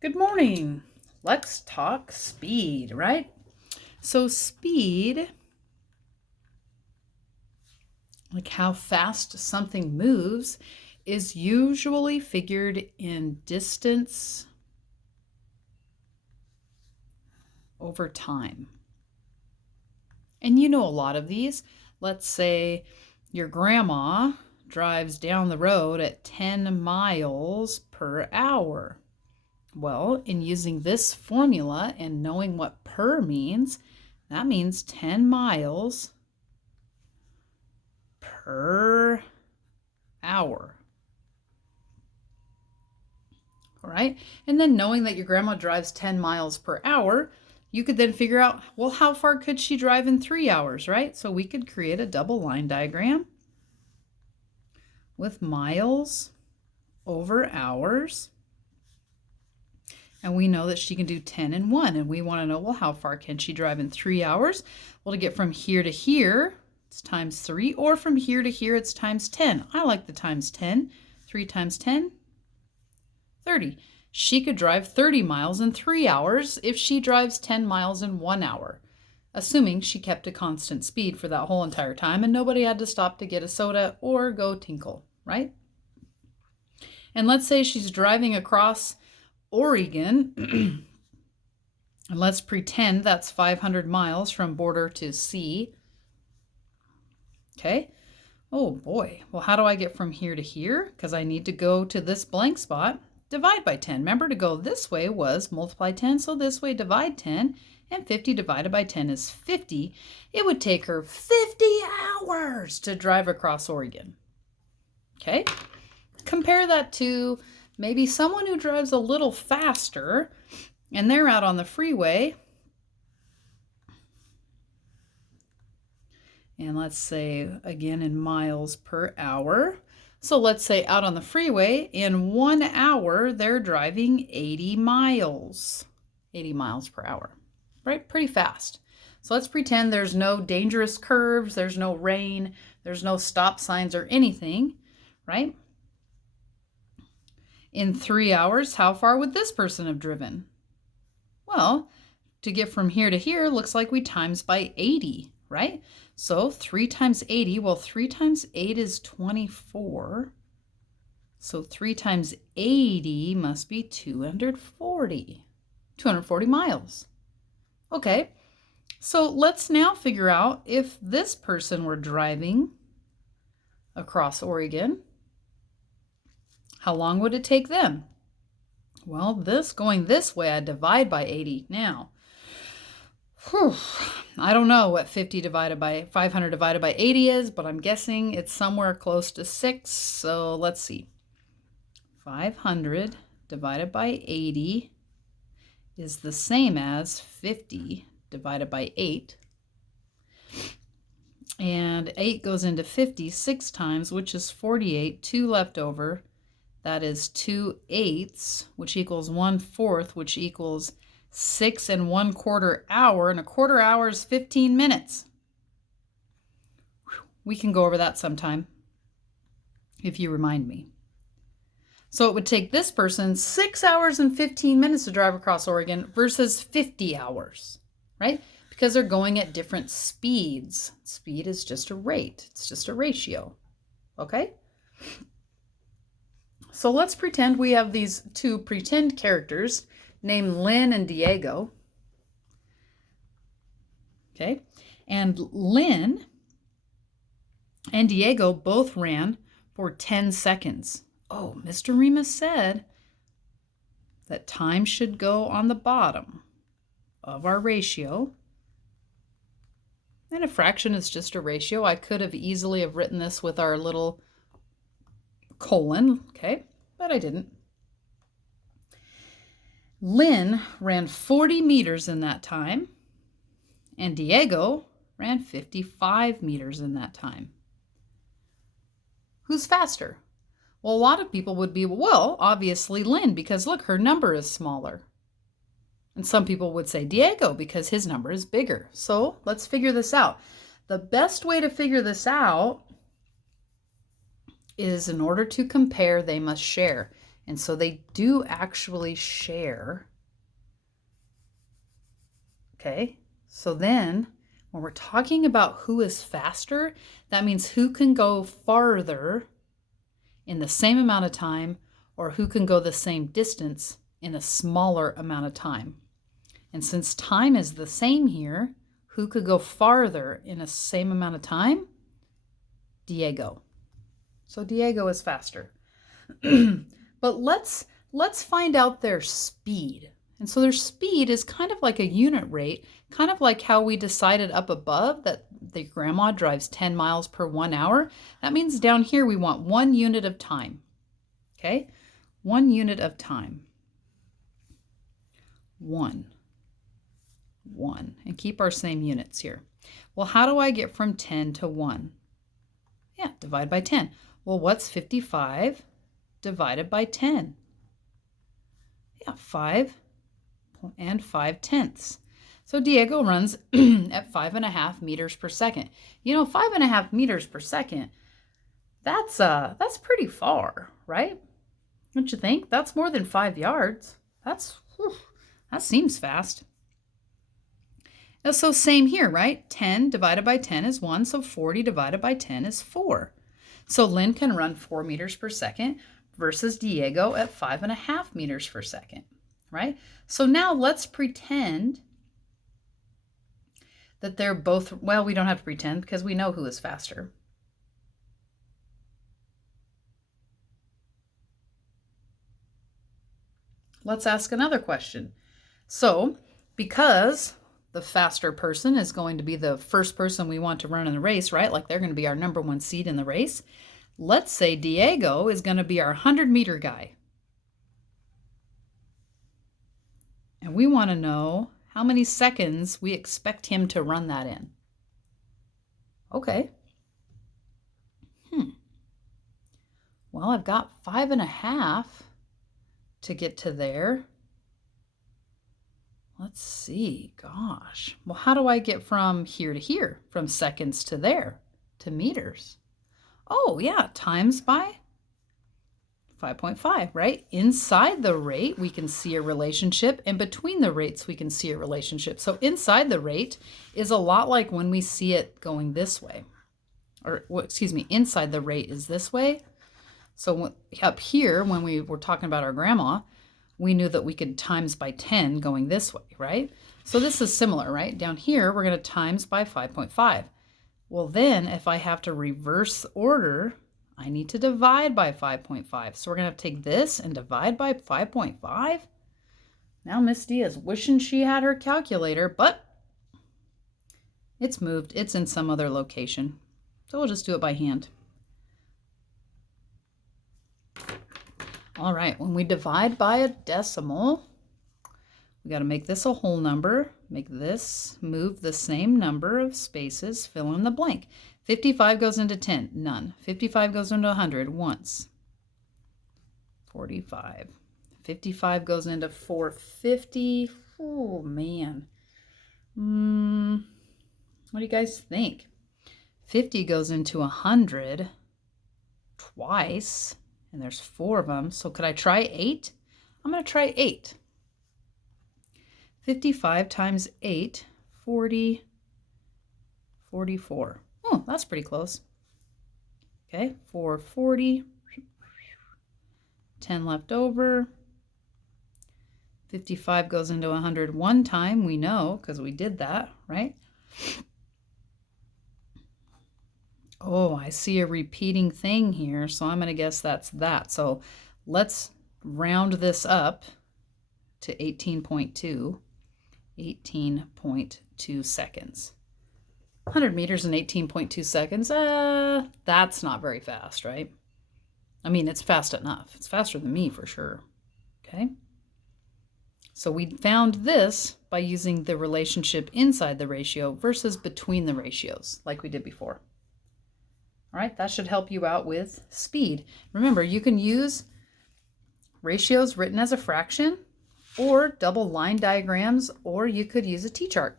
Good morning. Let's talk speed, right? So speed, like how fast something moves, is usually figured in distance over time. And you know a lot of these. Let's say your grandma drives down the road at 10 miles per hour. Well, in using this formula and knowing what per means, that means 10 miles per hour. All right. And then knowing that your grandma drives 10 miles per hour, you could then figure out, well, how far could she drive in 3 hours, right? So we could create a double line diagram with miles over hours. And we know that she can do 10 and 1. And we want to know, well, how far can she drive in 3 hours? Well, to get from here to here, it's times 3. Or from here to here, it's times 10. I like the times 10. 3 times 10, 30. She could drive 30 miles in 3 hours if she drives 10 miles in 1 hour, assuming she kept a constant speed for that whole entire time and nobody had to stop to get a soda or go tinkle, right? And let's say she's driving across Oregon, and let's pretend that's 500 miles from border to sea. Okay. Oh boy. Well, how do I get from here to here? Because I need to go to this blank spot. Divide by 10. Remember, to go this way was multiply 10, so this way divide 10, and 50 divided by 10 is 50. It would take her 50 hours to drive across Oregon. Okay? Compare that to maybe someone who drives a little faster, and they're out on the freeway. And let's say, again, in miles per hour. So let's say out on the freeway, in 1 hour, they're driving 80 miles. 80 miles per hour, right? Pretty fast. So let's pretend there's no dangerous curves, there's no rain, there's no stop signs or anything, right? In 3 hours, how far would this person have driven? Well, to get from here to here, looks like we times by 80, right? So 3 times 80, well, 3 times 8 is 24. So 3 times 80 must be 240. 240 miles. Okay, so let's now figure out if this person were driving across Oregon, how long would it take them? Well, going this way, I divide by 80 now. Whew. I don't know what 500 divided by 80 is, but I'm guessing it's somewhere close to 6. So let's see. 500 divided by 80 is the same as 50 divided by 8. And 8 goes into 50 6 times, which is 48. 2 left over. That is 2/8, which equals 1/4, which equals 6 1/4 hour, and a quarter hour is 15 minutes. We can go over that sometime if you remind me. So it would take this person 6 hours and 15 minutes to drive across Oregon versus 50 hours, right? Because they're going at different speeds. Speed is just a rate. It's just a ratio, okay? So let's pretend we have these two pretend characters named Lynn and Diego. Okay, and Lynn and Diego both ran for 10 seconds. Oh, Mr. Remus said that time should go on the bottom of our ratio. And a fraction is just a ratio. I could have easily have written this with our little colon, okay, but I didn't. Lynn ran 40 meters in that time, and Diego ran 55 meters in that time. Who's faster? Well, a lot of people would be, well, obviously Lynn, because look, her number is smaller. And some people would say Diego because his number is bigger. So let's figure this out. The best way to figure this out is, in order to compare, they must share. And so they do actually share. Okay, so then when we're talking about who is faster, that means who can go farther in the same amount of time, or who can go the same distance in a smaller amount of time. And since time is the same here, who could go farther in a same amount of time? Diego. So Diego is faster. But let's find out their speed. And so their speed is kind of like a unit rate, kind of like how we decided up above that the grandma drives 10 miles per 1 hour. That means down here we want 1 unit of time. Okay? 1 unit of time. 1. And keep our same units here. Well, how do I get from 10 to 1? Yeah, divide by 10. Well, what's 55 divided by 10? Yeah, 5 and 5/10. So Diego runs at 5.5 meters per second. 5.5 meters per second, that's pretty far, right? Don't you think? That's more than 5 yards. That seems fast. So same here, right? 10 divided by 10 is 1, so 40 divided by 10 is 4. So Lynn can run 4 meters per second versus Diego at 5.5 meters per second, right? So now let's pretend that they're both, well, we don't have to pretend because we know who is faster. Let's ask another question. So, because the faster person is going to be the first person we want to run in the race, right? Like they're going to be our number 1 seed in the race. Let's say Diego is going to be our 100-meter guy. And we want to know how many seconds we expect him to run that in. Okay. Well, I've got 5.5 to get to there. Let's see, gosh. Well, how do I get from here to here? From seconds to there, to meters? Oh, yeah, times by 5.5, right? Inside the rate, we can see a relationship, and between the rates, we can see a relationship. So inside the rate is a lot like when we see it going this way. Or, excuse me, inside the rate is this way. So up here, when we were talking about our grandma, we knew that we could times by 10 going this way, right? So this is similar, right? Down here, we're going to times by 5.5. Well, then if I have to reverse order, I need to divide by 5.5. So we're going to have to take this and divide by 5.5. Now Miss D is wishing she had her calculator, but it's moved. It's in some other location. So we'll just do it by hand. All right, when we divide by a decimal, we got to make this a whole number, make this move the same number of spaces, fill in the blank. 55 goes into 10, none. 55 goes into 100, once. 45. 55 goes into 450. Oh, man. What do you guys think? 50 goes into 100 twice. And there's 4 of them. So could I try 8? I'm going to try 8. 55 times 8, 40, 44. Oh, that's pretty close. Okay, 440. 10 left over. 55 goes into 100 one time. We know because we did that, right? Oh, I see a repeating thing here, so I'm going to guess that's that. So let's round this up to 18.2. 18.2 seconds. 100 meters in 18.2 seconds. That's not very fast, right? I mean, it's fast enough. It's faster than me for sure. Okay? So we found this by using the relationship inside the ratio versus between the ratios, like we did before. All right, that should help you out with speed. Remember, you can use ratios written as a fraction or double line diagrams, or you could use a T-chart.